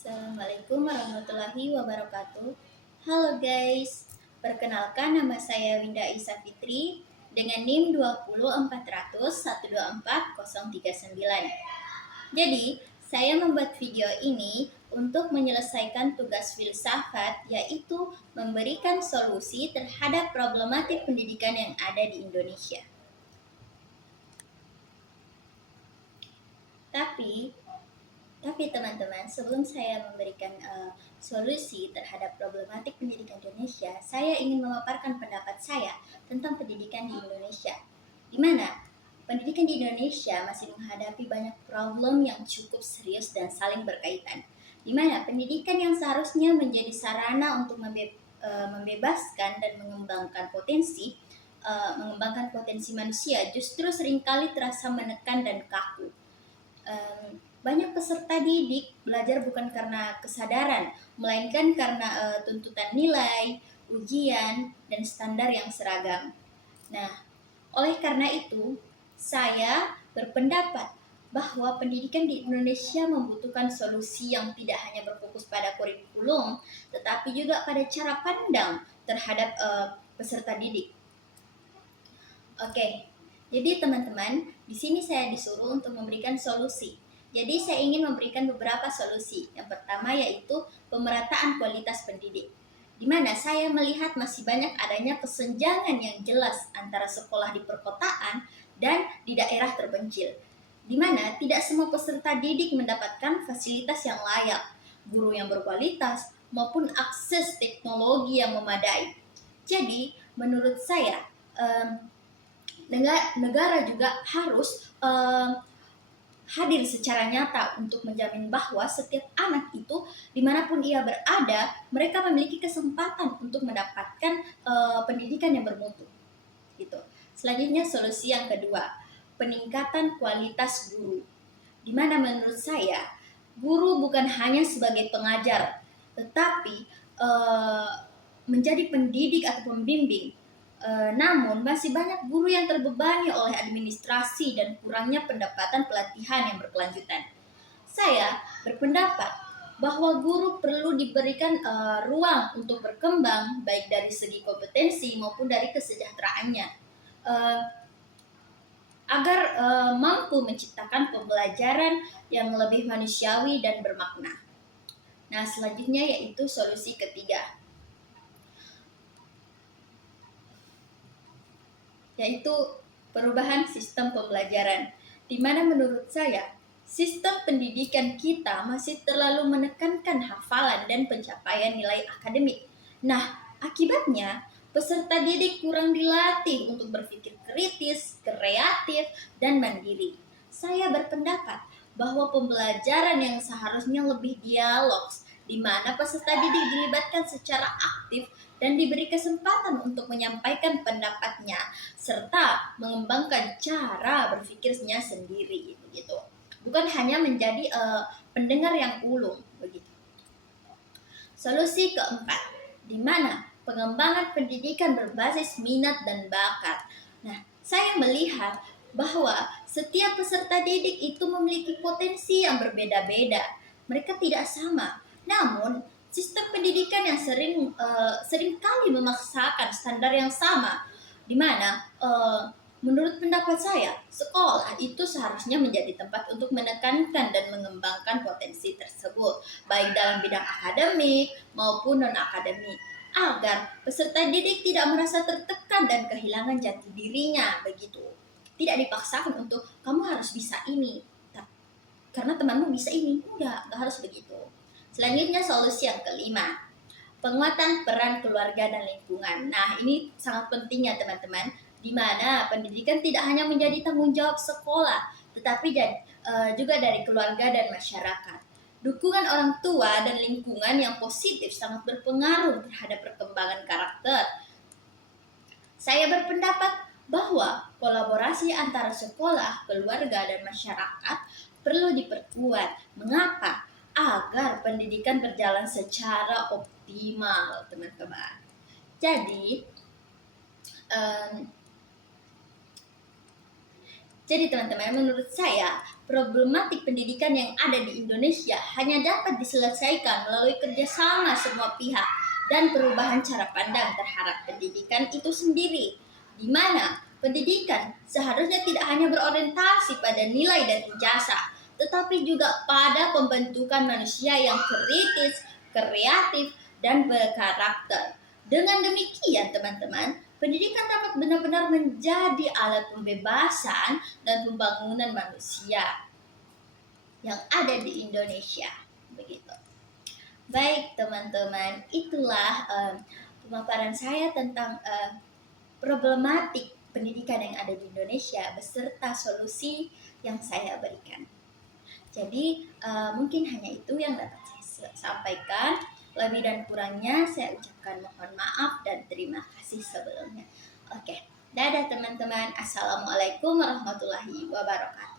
Assalamualaikum warahmatullahi wabarakatuh. Halo guys, perkenalkan nama saya Winda Isa Fitri dengan NIM 20400124039. Jadi, saya membuat video ini untuk menyelesaikan tugas filsafat, yaitu memberikan solusi terhadap problematik pendidikan yang ada di Indonesia. Tapi teman-teman, sebelum saya memberikan solusi terhadap problematik pendidikan Indonesia, saya ingin memaparkan pendapat saya tentang pendidikan di Indonesia. Di mana pendidikan di Indonesia masih menghadapi banyak problem yang cukup serius dan saling berkaitan. Di mana pendidikan yang seharusnya menjadi sarana untuk membebaskan dan mengembangkan potensi manusia justru seringkali terasa menekan dan kaku. Banyak peserta didik belajar bukan karena kesadaran, melainkan karena tuntutan nilai, ujian, dan standar yang seragam. Nah, oleh karena itu, saya berpendapat bahwa pendidikan di Indonesia membutuhkan solusi yang tidak hanya berfokus pada kurikulum, tetapi juga pada cara pandang terhadap peserta didik. Oke, jadi teman-teman, di sini saya disuruh untuk memberikan solusi. Jadi saya ingin memberikan beberapa solusi. Yang pertama yaitu pemerataan kualitas pendidik, di mana saya melihat masih banyak adanya kesenjangan yang jelas antara sekolah di perkotaan dan di daerah terpencil, di mana tidak semua peserta didik mendapatkan fasilitas yang layak, guru yang berkualitas, maupun akses teknologi yang memadai. Jadi menurut saya negara juga harus hadir secara nyata untuk menjamin bahwa setiap anak itu dimanapun ia berada, mereka memiliki kesempatan untuk mendapatkan pendidikan yang bermutu. Gitu. Selanjutnya solusi yang kedua, peningkatan kualitas guru. Di mana menurut saya guru bukan hanya sebagai pengajar, tetapi menjadi pendidik atau pembimbing. Namun masih banyak guru yang terbebani oleh administrasi dan kurangnya pendapatan pelatihan yang berkelanjutan. Saya berpendapat bahwa guru perlu diberikan ruang untuk berkembang, baik dari segi kompetensi maupun dari kesejahteraannya, agar mampu menciptakan pembelajaran yang lebih manusiawi dan bermakna. Nah, selanjutnya yaitu solusi ketiga, yaitu perubahan sistem pembelajaran, di mana menurut saya sistem pendidikan kita masih terlalu menekankan hafalan dan pencapaian nilai akademik. Nah, akibatnya peserta didik kurang dilatih untuk berpikir kritis, kreatif, dan mandiri. Saya berpendapat bahwa pembelajaran yang seharusnya lebih dialog, di mana peserta didik dilibatkan secara aktif dan diberi kesempatan untuk menyampaikan pendapatnya serta mengembangkan cara berpikirnya sendiri, begitu. Bukan hanya menjadi pendengar yang ulung, begitu. Solusi keempat, di mana pengembangan pendidikan berbasis minat dan bakat. Nah, saya melihat bahwa setiap peserta didik itu memiliki potensi yang berbeda-beda. Mereka tidak sama. Namun, sistem pendidikan yang seringkali memaksakan standar yang sama, di mana menurut pendapat saya, sekolah itu seharusnya menjadi tempat untuk menekankan dan mengembangkan potensi tersebut, baik dalam bidang akademik maupun non-akademik, agar peserta didik tidak merasa tertekan dan kehilangan jati dirinya, begitu. Tidak dipaksakan untuk kamu harus bisa ini, karena temanmu bisa ini. Enggak harus begitu. Selanjutnya solusi yang kelima, penguatan peran keluarga dan lingkungan. Nah, ini sangat penting ya teman-teman, di mana pendidikan tidak hanya menjadi tanggung jawab sekolah, tetapi juga dari keluarga dan masyarakat. Dukungan orang tua dan lingkungan yang positif sangat berpengaruh terhadap perkembangan karakter. Saya berpendapat bahwa kolaborasi antara sekolah, keluarga, dan masyarakat perlu diperkuat. Mengapa? Agar pendidikan berjalan secara optimal, teman-teman. Jadi teman-teman, menurut saya problematik pendidikan yang ada di Indonesia hanya dapat diselesaikan melalui kerjasama semua pihak dan perubahan cara pandang terhadap pendidikan itu sendiri, di mana pendidikan seharusnya tidak hanya berorientasi pada nilai dan ijazah, tetapi juga pada pembentukan manusia yang kritis, kreatif, dan berkarakter. Dengan demikian, teman-teman, pendidikan dapat benar-benar menjadi alat pembebasan dan pembangunan manusia yang ada di Indonesia. Begitu. Baik, teman-teman, itulah pemaparan saya tentang problematik pendidikan yang ada di Indonesia beserta solusi yang saya berikan. Jadi mungkin hanya itu yang dapat saya sampaikan. Lebih dan kurangnya saya ucapkan mohon maaf dan terima kasih sebelumnya. Oke, dadah teman-teman. Assalamualaikum warahmatullahi wabarakatuh.